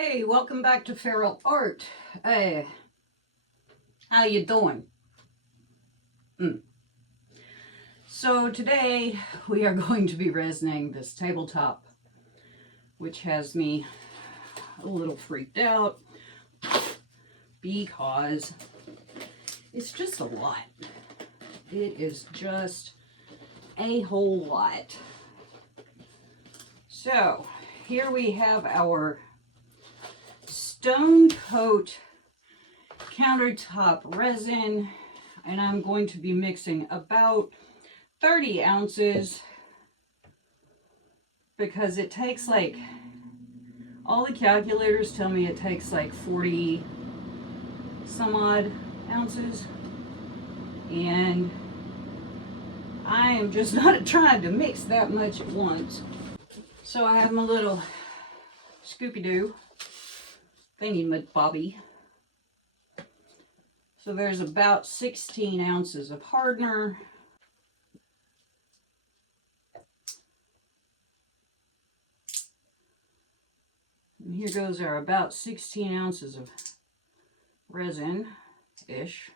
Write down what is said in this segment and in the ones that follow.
Hey, welcome back to feralart. Hey, how you doing? So today we are going to be resining this tabletop, which has me a little freaked out because it's just a lot. It is just a whole lot. So here we have our Stonecoat Countertop resin, and I'm going to be mixing about 30 ounces because it takes like, all the calculators tell me it takes like 40 some odd ounces, and I am just not trying to mix that much at once. So I have my little Scooby-Doo thingy bobby. So there's about 16 ounces of hardener. And here goes our about 16 ounces of resin-ish.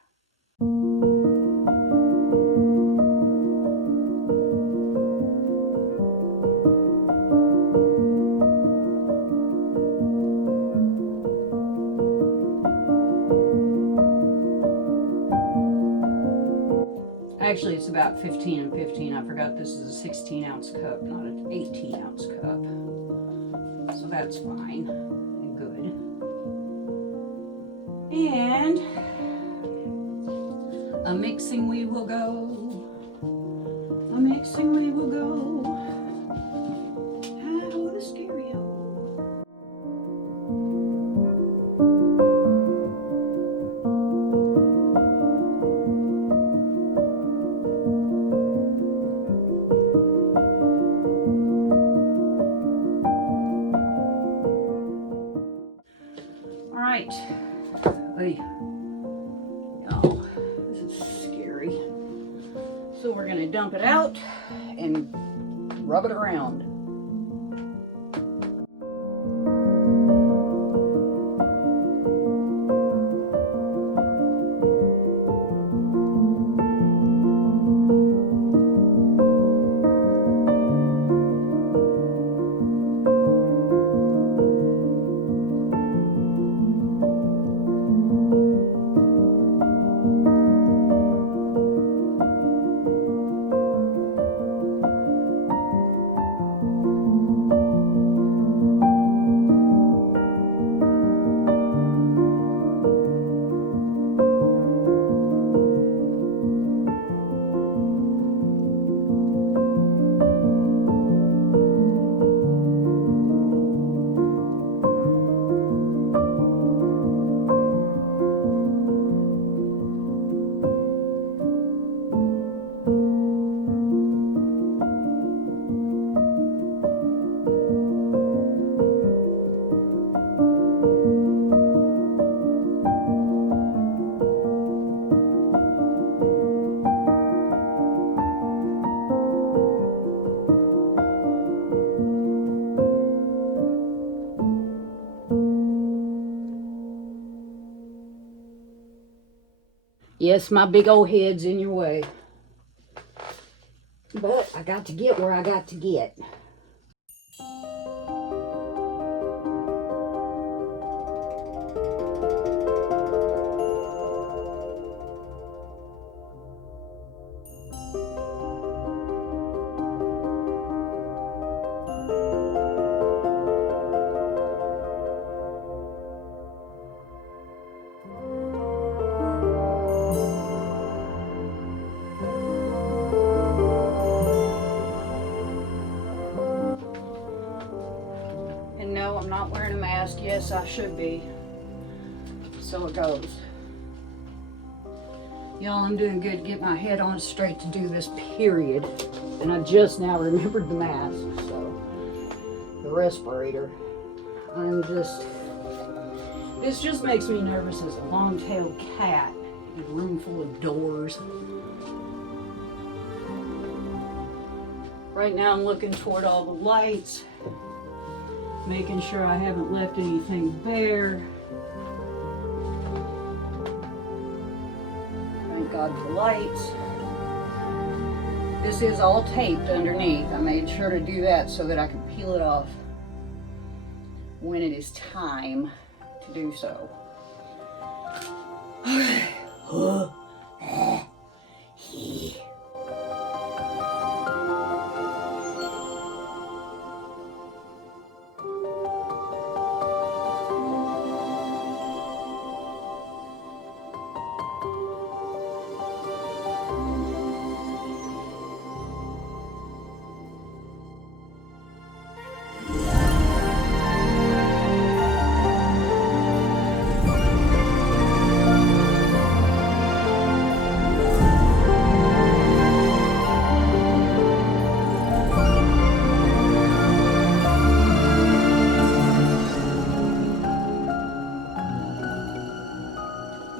Actually, it's about 15 and 15. I forgot this is a 16 ounce cup, not an 18 ounce cup. So that's fine and good. And a mixing we will go. A mixing we will go. How the stereo. Alright. Oh, this is scary. So we're going to dump it out and rub it around. Yes, my big old head's in your way. But I got to get where I got to get. No, I'm not wearing a mask. Yes, I should be. So it goes. Y'all, I'm doing good to get my head on straight to do this period. And I just now remembered the mask, so the respirator. This just makes me nervous as a long-tailed cat in a room full of doors. Right now I'm looking toward all the lights. Making sure I haven't left anything bare. Thank God for lights. This is all taped underneath. I made sure to do that so that I could peel it off when it is time to do so.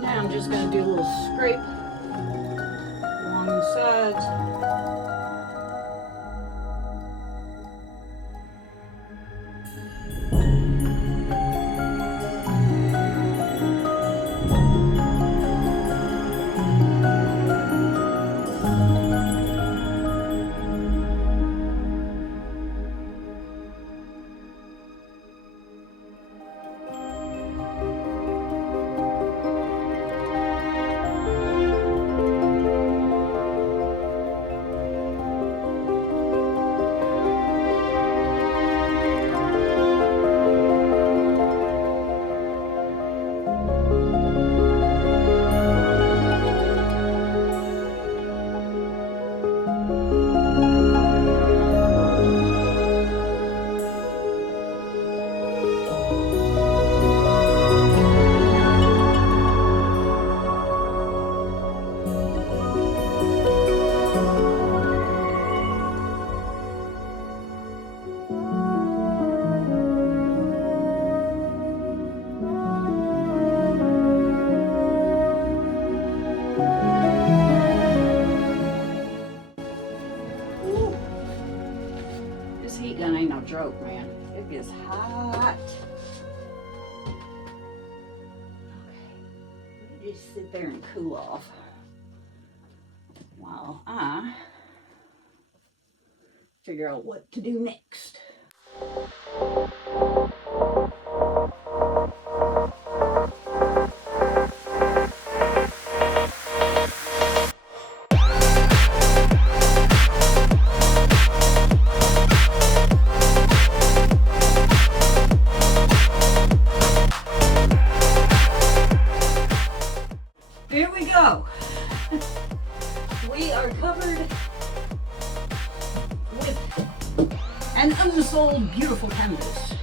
Now I'm just going to do a little scrape along the sides. Heat gun ain't no joke, man. It gets hot. Okay, just sit there and cool off while I figure out what to do next. Here we go. We are covered with an unsold beautiful canvas.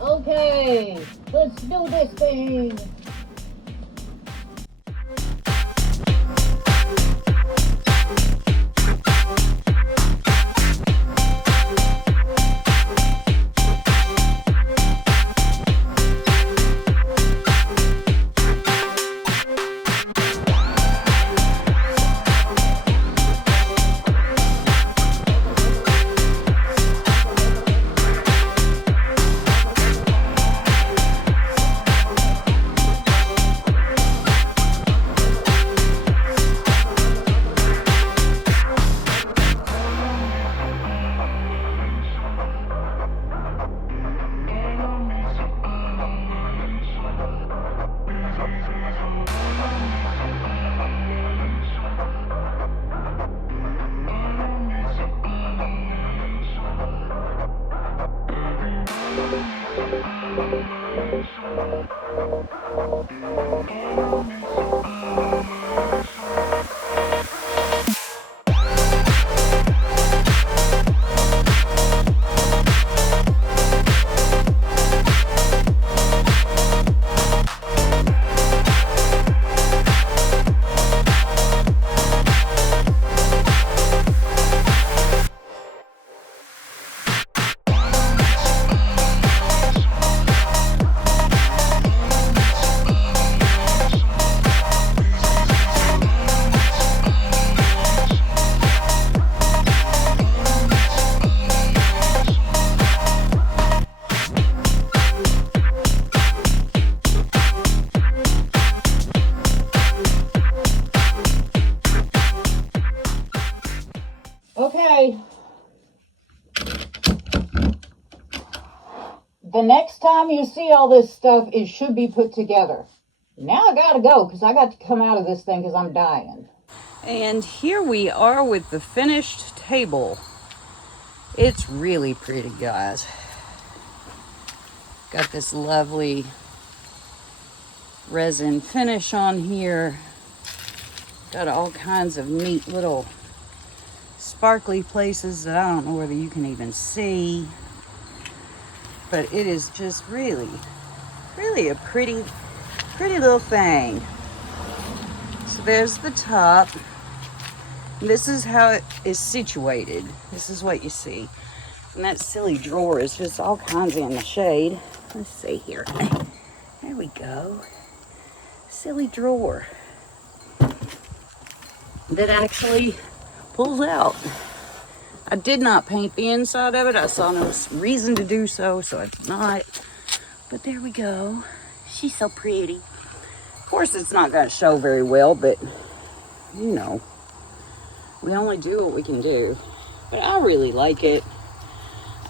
Okay, let's do this thing. The next time you see all this stuff, it should be put together. Now I gotta go because I got to come out of this thing because I'm dying. And here we are with the finished table. It's really pretty, guys. Got this lovely resin finish on here. Got all kinds of neat little sparkly places that I don't know whether you can even see. But it is just really a pretty little thing. So there's the top. This is how it is situated. This is what you see. And that silly drawer is just all kinds in the shade. Let's see here. There we go. Silly drawer that actually pulls out. I did not paint the inside of it. I saw no reason to do so, so I did not. But there we go. She's so pretty. Of course, it's not going to show very well, but you know, we only do what we can do. But I really like it.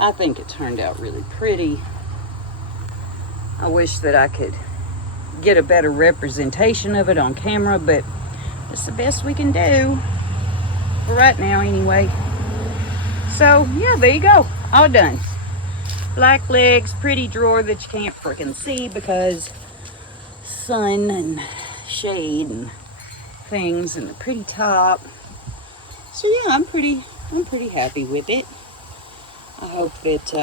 I think it turned out really pretty. I wish that I could get a better representation of it on camera, but it's the best we can do for right now anyway. So yeah, there you go, all done. Black legs, pretty drawer that you can't freaking see because sun and shade and things, and the pretty top. So yeah, I'm pretty happy with it. I hope that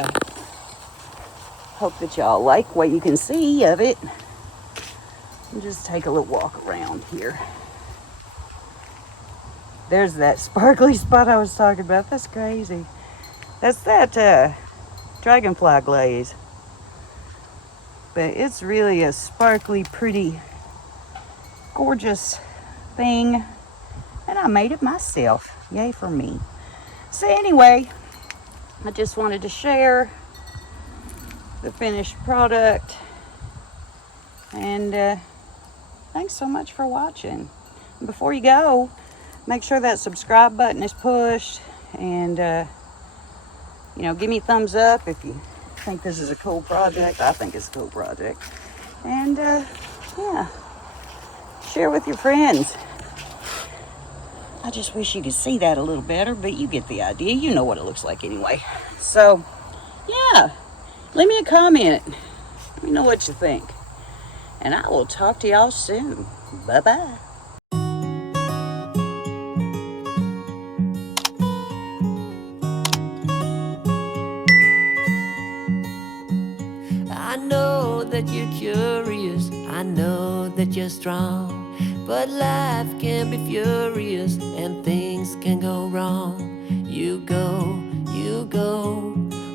y'all like what you can see of it. And just take a little walk around here. There's that sparkly spot I was talking about. That's crazy. That's that dragonfly glaze. But it's really a sparkly, pretty, gorgeous thing. And I made it myself. Yay for me. So anyway, I just wanted to share the finished product. And thanks so much for watching. Before you go, make sure that subscribe button is pushed. And, you know, give me a thumbs up if you think this is a cool project. I think it's a cool project. And, yeah, share with your friends. I just wish you could see that a little better, but you get the idea. You know what it looks like anyway. So, yeah, leave me a comment. Let me know what you think. And I will talk to y'all soon. Bye-bye. I know that you're curious, I know that you're strong, but life can be furious and things can go wrong. You go,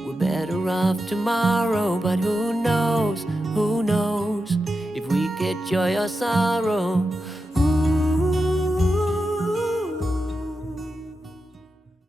we're better off tomorrow, but who knows if we get joy or sorrow.